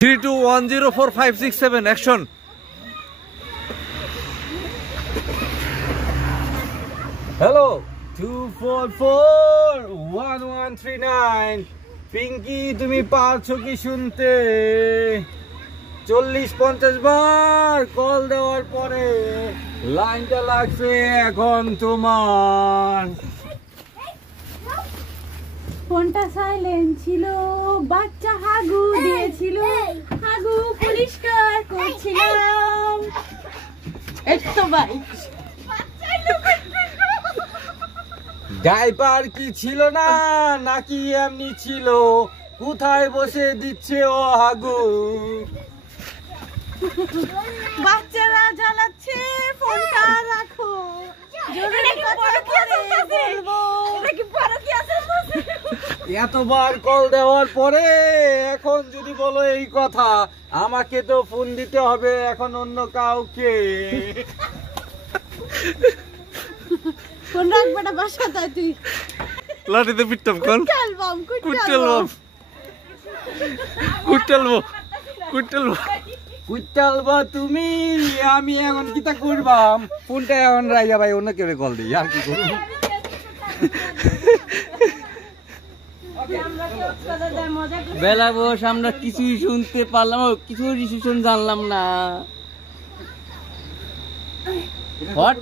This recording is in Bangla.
3, 2, 1, 0, 4, 5, 6, 7, action. Hello, 244 1139. পিঙ্কি তুমি পারছো কি শুনতে? 40-50 বার কল দেওয়ার পরে লাইনটা লাগছে এখন তোমার। ফোনটা সাইলেন্ট ছিল, বাচ্চা হাগু দিয়েছিল, হাগু পরিষ্কার করছিলাম। একটু ভাই ডাইপার কি ছিল না নাকি এমনি ছিল? কোথায় বসে দিচ্ছে ও হাগু? বাচ্চারা জ্বালাচ্ছে, ফোনটা রাখো। এতবার কল দেওয়ার পরে এখন যদি বলো এই কথা, আমাকে তো ফোন দিতে হবে এখন অন্য কাউকে। ফোন রাখবে না বাসাতে তুই। লাঠিতে পিটতাম কোন? কুট্টাল বম, কুট্টাল বম, কুট্টাল বম, কুট্টাল বম, কুট্টাল বা তুমি। আমি এখন কিতা করবাম? ফোনটা এখন রাইয়া ভাই অন্য কেউ কল দিই, আর কি করব? বেলা বস আমরা কিছুই শুনতে পারলাম, কিছু ডিসিশন জানলাম না। What?